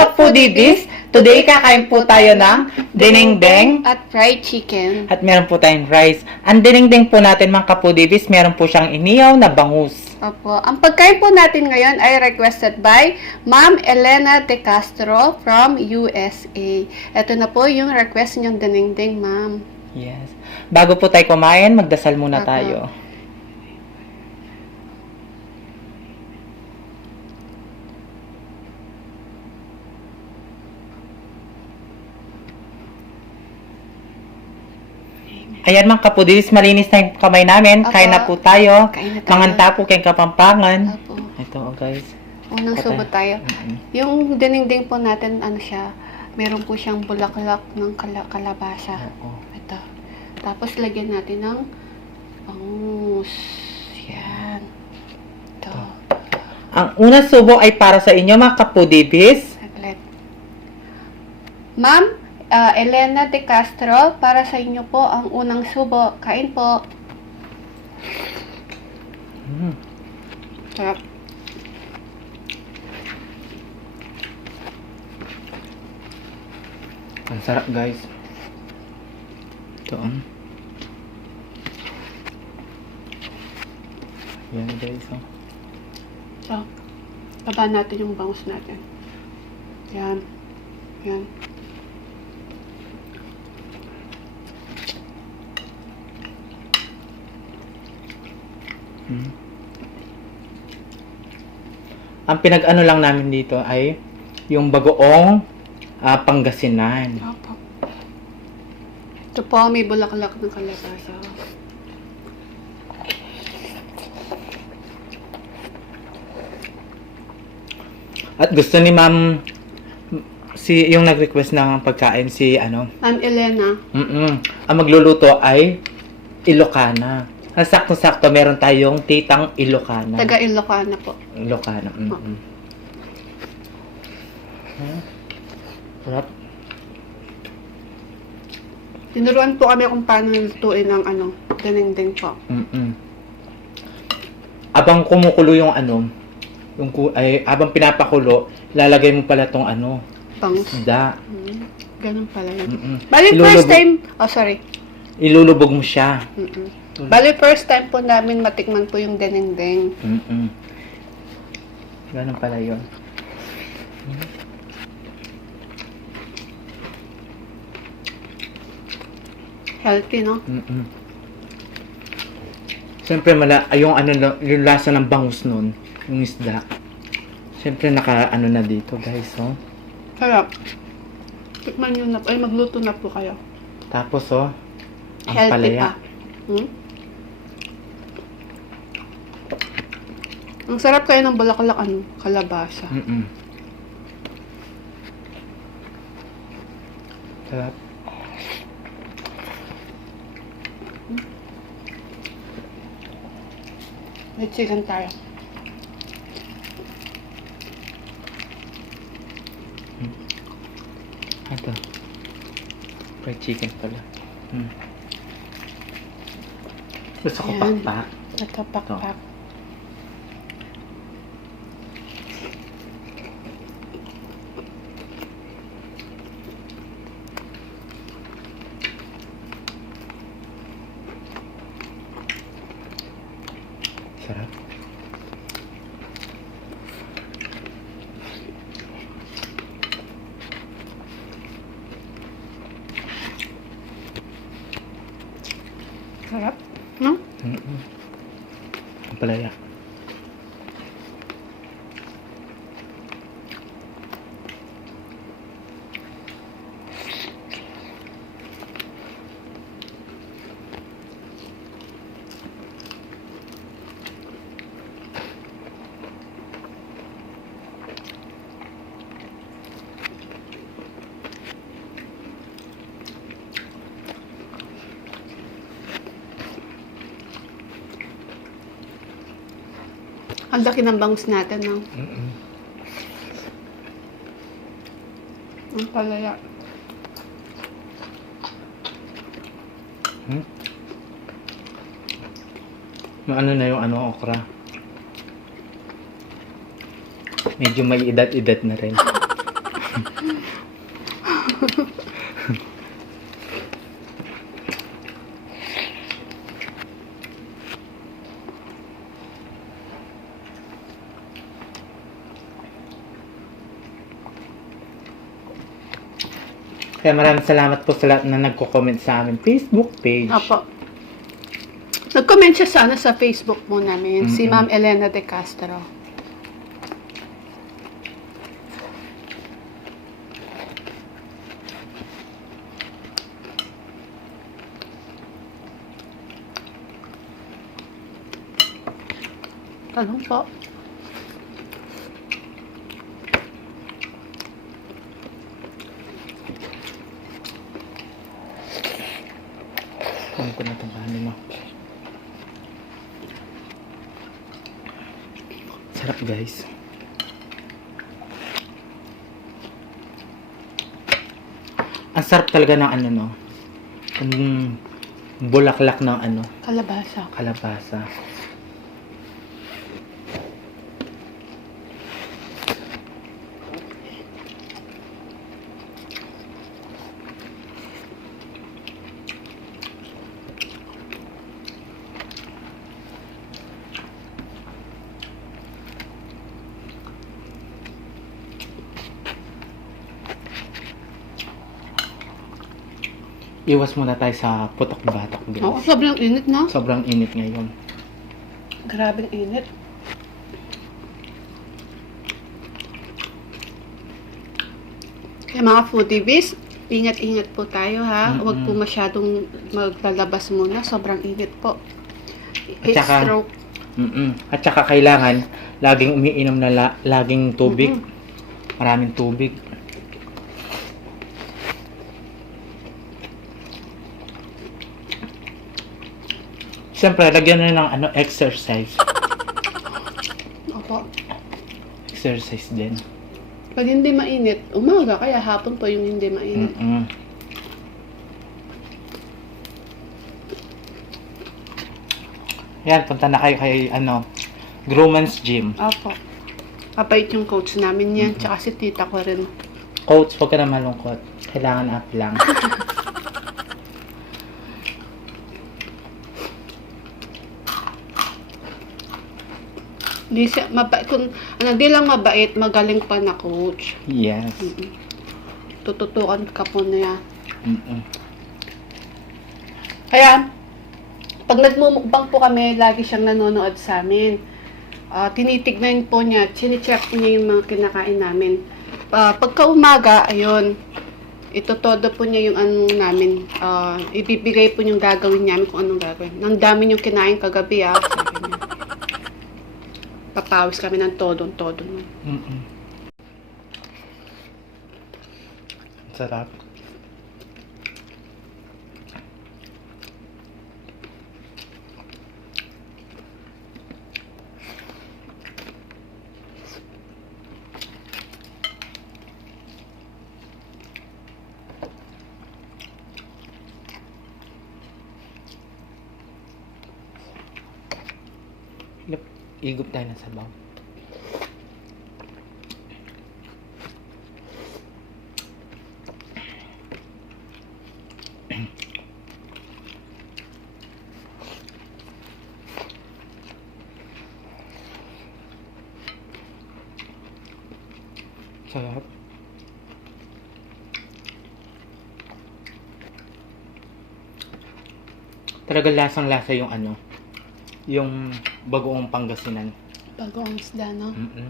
ka-foodies! Today kakain po tayo ng dinengdeng at fried chicken. at meron po tayong rice. Ang dinengdeng po natin mga ka-foodies, meron po siyang iniyaw na bangus. Opo. Ang pagkain po natin ngayon ay requested by Ma'am Elena De Castro from USA. Ito na po yung request niyong dinengdeng, ma'am. Yes. Bago po tayo kumain, magdasal muna Opo. tayo. Ayan mga kapudis, malinis na yung kamay namin. Opo. Kain na po tayo. Kain na tayo. Manganta po kayong kapampangan. Opo. Ito guys. Unang Patay. subo tayo. Yung dinengdeng po natin, ano siya, meron po siyang bulaklak ng kalabasa. Oo. Ito. Tapos lagyan natin ng bangus. Yan. Ito. Ang unang subo ay para sa inyo mga kapudibis. Saglit. Ma'am, Elena De Castro, para sa inyo po ang unang subo. Kain po. Mm. Sarap. Ang sarap guys. Ito Yan guys. Oh. So, baba natin yung bangus natin. Yan. Yan. Hmm. Ang pinag-ano lang namin dito ay yung bagoong Pangasinan. Opo. Ito po, may bulaklak ng kalabasa. At gusto ni ma'am yung nag-request ng pagkain si Ma'am Elena. Ang magluluto ay Ilocana. Sakto-sakto meron tayong titang Ilocana. Taga Ilocana po. Ilocana. Sarap. Tinuruan po kami kung paano lutuin ng dinengdeng po. Abang kumukulo yung abang pinapakulo, lalagay mo pala tong Bangus. isda. Ganun pala yun. Mm-mm. Bali, first time, sorry. Ilulubog mo siya. Bali, first time po namin matikman po yung dinengdeng. Ganun pala yun. Healthy, no? Siyempre yung lasa ng bangus nun, yung isda. Siyempre na dito guys, oh. Sarap. Tikman nyo na po. Ay, magluto na po kayo. Tapos ang Healthy palaya. pa. Ang sarap kayo ng bulaklak, kalabasa. Sarap. May chicken tayo. Ito. Fried chicken pala. Gusto ko Ayan. pakpak. Nagkapakpak. Sarap. Sarap. No? Ang palaya. Ang laki ng bangus natin, no? Ang palaya. Ano na yung okra. Medyo may edad-edad na rin. Kaya maraming salamat po sa lahat na nagko-comment sa amin Facebook page. Opo. Nag-comment siya sana sa Facebook mo namin, si Mm-mm. Ma'am Elena De Castro. Talong po. Kunin ko na itong kanin mo. Sarap guys. Ang sarap talaga ng ano no. Ang bulaklak ng ano, Kalabasa. kalabasa. Iwas muna tayo sa putok-batok guys. Oo, sobrang init na. Sobrang init ngayon. Grabing init. Kaya mga foodies, ingat-ingat po tayo ha. Mm-mm. Huwag po masyadong maglalabas muna. Sobrang init po. At saka- Stroke. At saka kailangan laging umiinom na laging tubig. Maraming tubig. Siyempre, lagyan na ng ano, exercise. Opo. Exercise din. Pag hindi mainit, umaga. Kaya hapon po yung hindi mainit. Yan, punta na kayo kay ano, Grumman's Gym. Opo. Kapait yung coach namin yan. Tsaka si tita ko rin. Coach, huwag ka na malungkot. Kailangan up lang. Di siya, mabait. Kung, di lang mabait, magaling pa na coach. Yes. Tututukan ka po niya. Mm-mm. Kaya, pag nagmumukbang po kami, lagi siyang nanonood sa amin. Tinitignan po niya, chine-check niya yung mga kinakain namin. Pagka umaga, ayun, itotodo po niya yung ano namin. Ibibigay po yung gagawin namin kung anong gagawin. Nang dami yung kinain kagabi, sabi niya. Papawis kami ng todo-todo. Mm-mm. Sarap. Igup tayo ng sabaw. Sarap. Talaga lasang-lasa yung ano, yung bagoong Pangasinan. Bagoong isda, no? Mm-mm.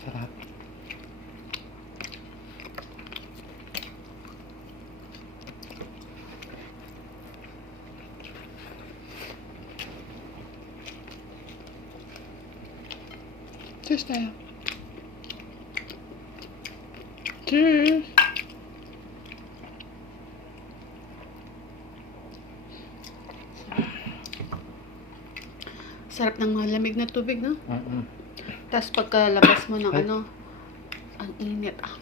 Sarap. Cheers tayo. Cheers! Sarap ng malamig na tubig, no? Tapos pagkalabas mo ng Ay. ano, ang init. Ah.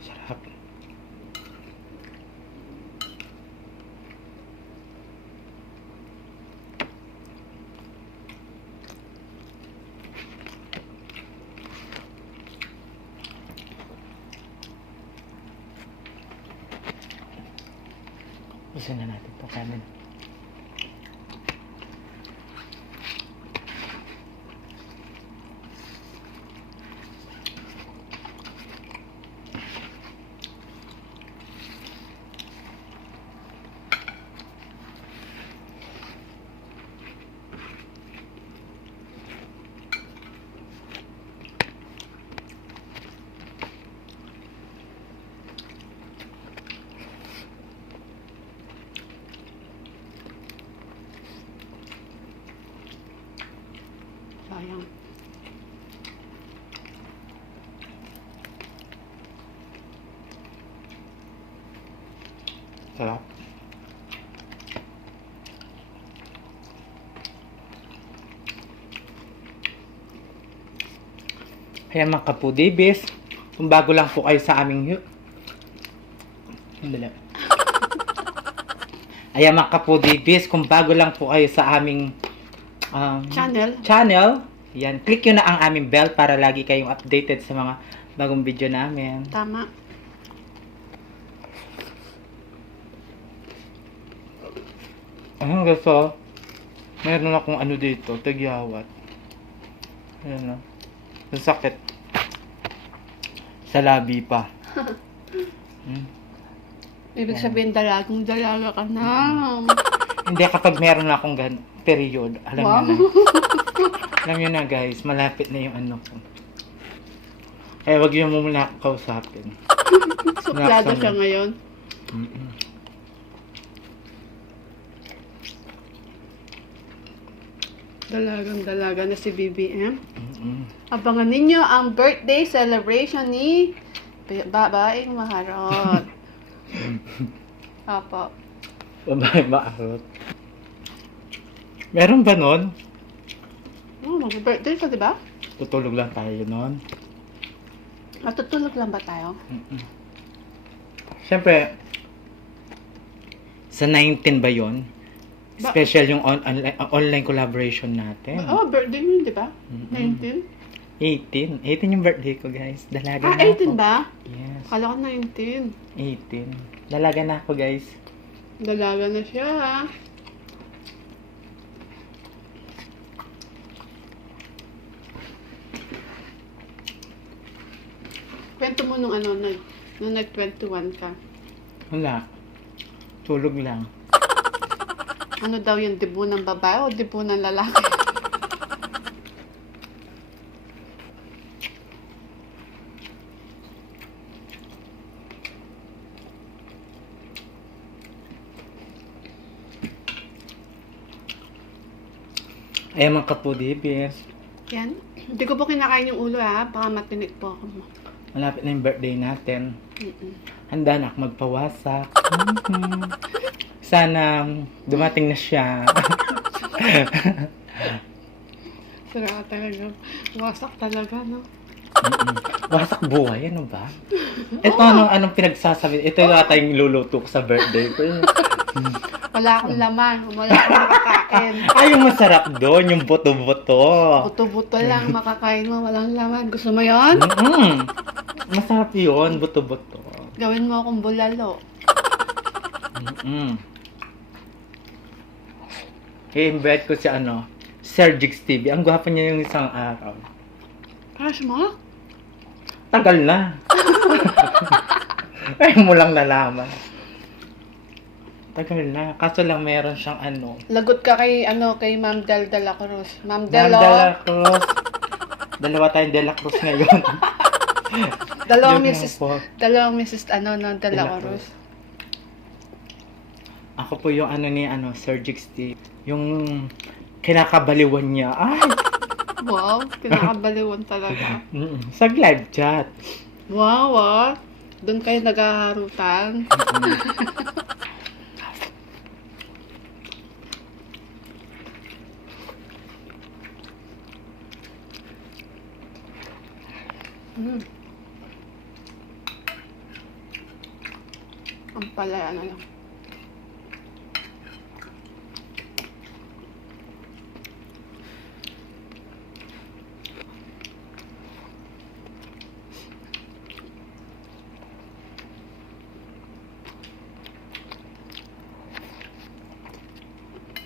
Sarap. Usin na natin ito kanin. Sayang. Sarap. Ayan mga kapudibis, kung bago lang po kayo sa aming Dali. Ayan mga kapudibis, kung bago lang po kayo sa aming channel, yan, click nyo na ang aming bell para lagi kayong updated sa mga bagong video namin. Tama. Ayun gusto, meron akong ano dito, tagyawat. Ayan o. Sakit. Sa labi pa. Ibig sabihin, dalagang dalaga ka na. Hindi, kapag meron na akong period, alam Wow. nyo na. Alam nyo na guys, malapit na yung ano ko. Kaya wag nyo muna ako kausapin. Suplado siya ngayon. Dalagang dalaga na si BBM. Abangan ninyo ang birthday celebration ni babaeng maharot. Apo. Babae maarot. Meron ba nun? Oh, mag-birthday ka, di ba? Tutulog lang tayo nun. Matutulog lang ba tayo? Siyempre, sa 19 ba yun? Special yung online collaboration natin. Oh, birthday mo yun, di ba? 19? 18. 18 yung birthday ko, guys. Dalaga Ah, na 18 ako. ba? Yes. Kala ko 19. 18. Dalaga na ako, guys. Dalaga na siya, ha? Kwento mo nung ano, nung nag-21 ka. Wala. Tulog lang. Ano daw yung debut ng babae o debut ng lalaki? Ayan mga kapudibis. Yan. Hindi ko po kinakain yung ulo, ha? Baka matinik po ako mo. Malapit na yung birthday natin. Mm-mm. Handa na ako magpawasak. Sana dumating na siya. Sarap talaga. Wasak talaga, no? Wasak buhay, ano ba? Ito anong pinagsasabi? Ito yung ata yung luluto ko sa birthday ko. Wala akong laman. Wala akong makakain. Ay, yung masarap doon, yung buto-buto. Buto-buto lang makakain mo. Walang laman. Gusto mo yon? Masarap yun, buto-buto. Gawin mo akong bulalo. I-invite ko si Sir Jigs TV. Ang gwapo niya yung isang araw. Crush mo? Tagal na. Ay, mo lang nalaman. Tagal na. Kaso lang meron siyang Lagot ka kay Ma'am Del de la Cruz. Ma'am Del, Mandala Cruz. Dalawa tayong De La Cruz ngayon. Dalawang Joke lang Mrs. po. Dalawang Mrs. ano, no, De La De La Cruz. Ako po yung ano ni Sir Jixty. Yung kinakabaliwan niya. Ay! Wow, kinakabaliwan talaga. Sa live chat. Wow, ah. Doon kayo naghaharutan. Mm. Ang palaya na lang.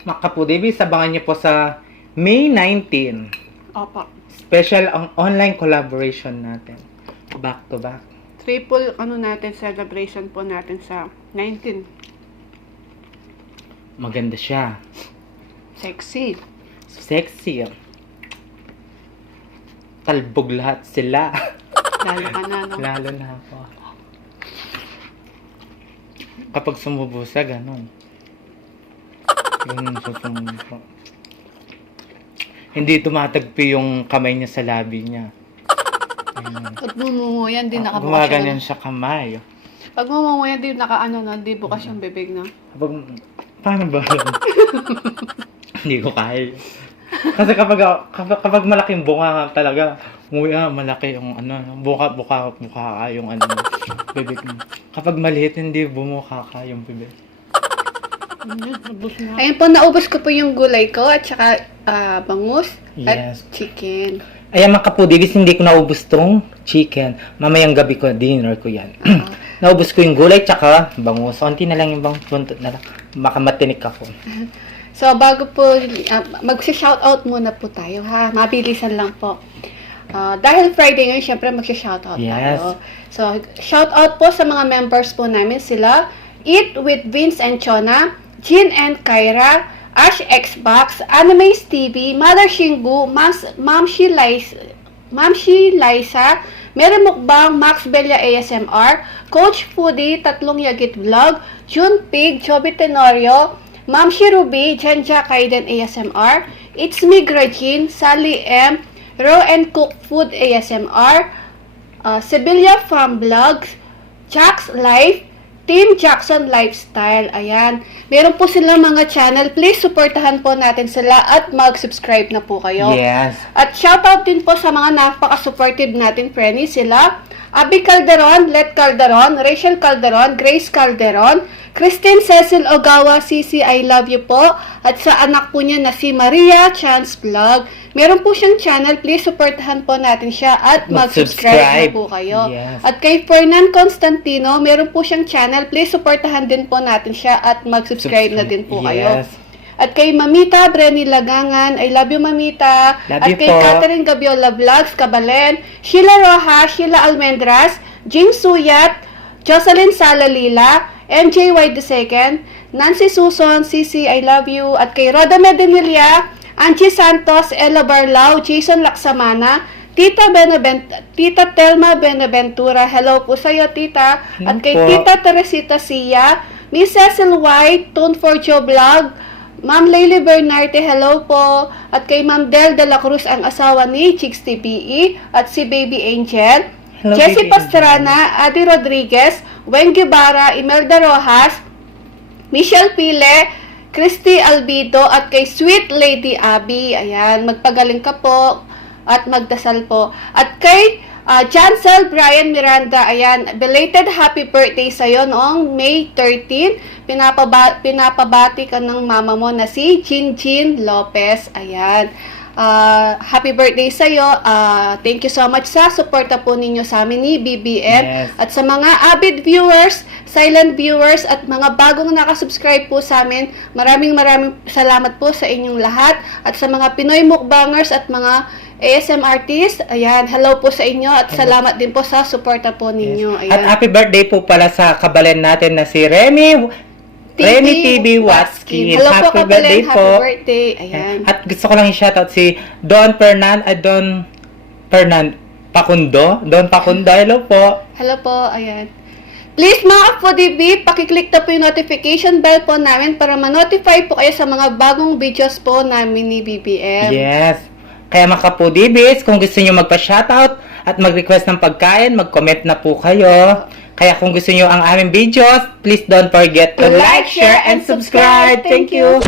Makapudibis, abangan niyo po sa May 19. Opo. Special ang online collaboration natin. Back to back. Triple, ano natin, celebration po natin sa 19. Maganda siya. Sexy. Sexy. Talbog lahat sila. Lalo ka na, no? Lalo na ako. Kapag sumubo siya, ganun. Ganun siya sumubo. Hindi tumatagpi yung kamay niya sa labi niya. Ayun. Pag mumunguyan, di nakabukas Gumaganyan siya kamay. Pag mumunguyan, di nakaano, no? Di bukas yung bibig, no? Kapag, paano ba? Hindi ko kaya. Kasi kapag malaking bunga talaga, nguya, malaki yung ano, buka ka yung ano, bibig mo. Kapag maliit, hindi bumuka ka yung bibig. Ayun po, naubos ko po yung gulay ko at saka bangus at Yes. chicken. Ayan mga kapudibis, hindi ko naubos tong chicken. Mamayang gabi ko, dinner ko yan. Naubos ko yung gulay, tsaka bangus. Konti na lang yung bangus, buntot na lang. Makamatinik ako. So, bago po, mag-shoutout muna po tayo, ha? Mabilisan lang po. Dahil Friday ngayon, syempre mag-shoutout Yes. tayo. So, shoutout po sa mga members po namin sila. Eat with Vince and Chona, Jean and Kyra, Ash Xbox, Animes TV, Mother Shingu, Mamshi Liza, Mary Mukbang, Max Bella ASMR, Coach Foodie, Tatlong Yagit Vlog, June Pig, Joby Tenorio, Mamshi Ruby, Jenja Kaiden ASMR, It's Me Grajin, Sally M, Raw and Cook Food ASMR, Sibilia Farm Vlogs, Jack's Life, Team Jackson Lifestyle. Ayan. Meron po silang mga channel. Please, supportahan po natin sila at mag-subscribe na po kayo. Yes. At shoutout din po sa mga napaka-supportive natin, friends. Sila, Abby Calderon, Let Calderon, Rachel Calderon, Grace Calderon, Christine Cecil Ogawa, Cici, I love you po. At sa anak po niya na si Maria Chance Vlog. Meron po siyang channel. Please, supportahan po natin siya at mag-subscribe na po kayo. Yes. At kay Fernan Constantino, meron po siyang channel. Please, supportahan din po natin siya at mag-subscribe na din po kayo. Yes. At kay Mamita Brenny Lagangan, I love you Mamita. Love At you kay po. Catherine Gabiola Vlogs, Kabalen, Sheila Rojas, Sheila Almendras, Jing Suyat, Jocelyn Salalila, MJ White II, Nancy Suson, Cici, I love you. At kay Roda Medemilia, Angie Santos, Ella Barlao, Jason Laksamana, Tita Telma Benaventura, hello po sa iyo, Tita. At kay po. Tita Teresita Sia, Miss Cecil White, Tone for Joe Vlog, Ma'am Layli Bernarte, hello po. At kay Ma'am Del de la Cruz, ang asawa ni Chicks TPE, at si Baby Angel, Hello, Jessie Baby Pastrana, Adi Rodriguez, Wen Guevara, Imelda Rojas, Michelle Pile, Christy Albido, at kay Sweet Lady Abby. Ayan, magpagaling ka po at magdasal po. At kay Jansel Brian Miranda, ayan, belated happy birthday sa'yo noong May 13. Pinapabati ka ng mama mo na si Jinjin Lopez. Ayan. Happy birthday sa'yo. Thank you so much sa suporta po ninyo sa amin ni BBM. Yes. At sa mga avid viewers, silent viewers, at mga bagong nakasubscribe po sa amin, maraming salamat po sa inyong lahat. At sa mga Pinoy mukbangers at mga ASM artists, ayan, hello po sa inyo at salamat din po sa suporta po ninyo. Ayan. At happy birthday po pala sa kabalen natin na si Remy TV Watsky. Hello po, Happy Kabalen. birthday Happy po. birthday. Ayan. At gusto ko lang i-shoutout si Don Pakundo? Don Pakundo, hello po. Hello po, ayan. Please mga Foodie, pakiclick na po yung notification bell po namin para ma-notify po kayo sa mga bagong videos po namin ni BBM. Yes. Kaya mga kapudibis, kung gusto nyo magpa-shoutout at mag-request ng pagkain, mag-comment na po kayo. Kaya kung gusto nyo ang aming videos, please don't forget to like, share, and subscribe. Thank you.